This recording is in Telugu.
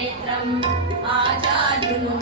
నేత్రం ఆచార్యులు